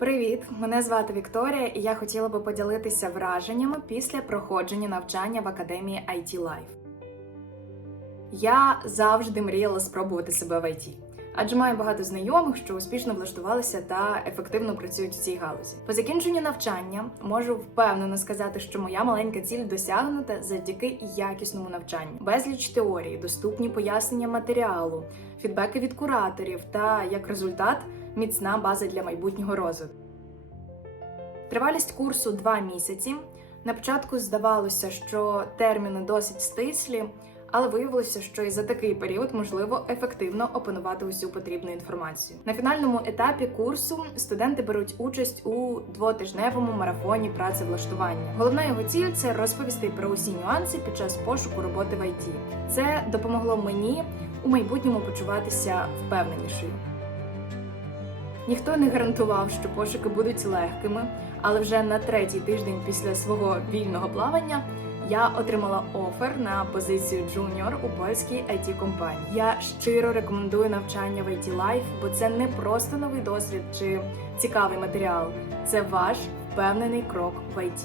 Привіт! Мене звати Вікторія, і я хотіла би поділитися враженнями після проходження навчання в академії IT Life. Я завжди мріяла спробувати себе в IT. Адже маю багато знайомих, що успішно влаштувалися та ефективно працюють в цій галузі. По закінченню навчання можу впевнено сказати, що моя маленька ціль досягнута завдяки якісному навчанню, безліч теорії, доступні пояснення матеріалу, фідбеки від кураторів та як результат міцна база для майбутнього розвитку. Тривалість курсу два місяці. На початку здавалося, що терміни досить стислі, але виявилося, що і за такий період можливо ефективно опанувати усю потрібну інформацію. На фінальному етапі курсу студенти беруть участь у двотижневому марафоні працевлаштування. Головна його ціль це розповісти про усі нюанси під час пошуку роботи в ІТ. Це допомогло мені у майбутньому почуватися впевненішою. Ніхто не гарантував, що пошуки будуть легкими, але вже на третій тиждень після свого вільного плавання я отримала офер на позицію джуніор у польській it компанії. Я щиро рекомендую навчання в IT Life, бо це не просто новий досвід чи цікавий матеріал. Це ваш впевнений крок в IT.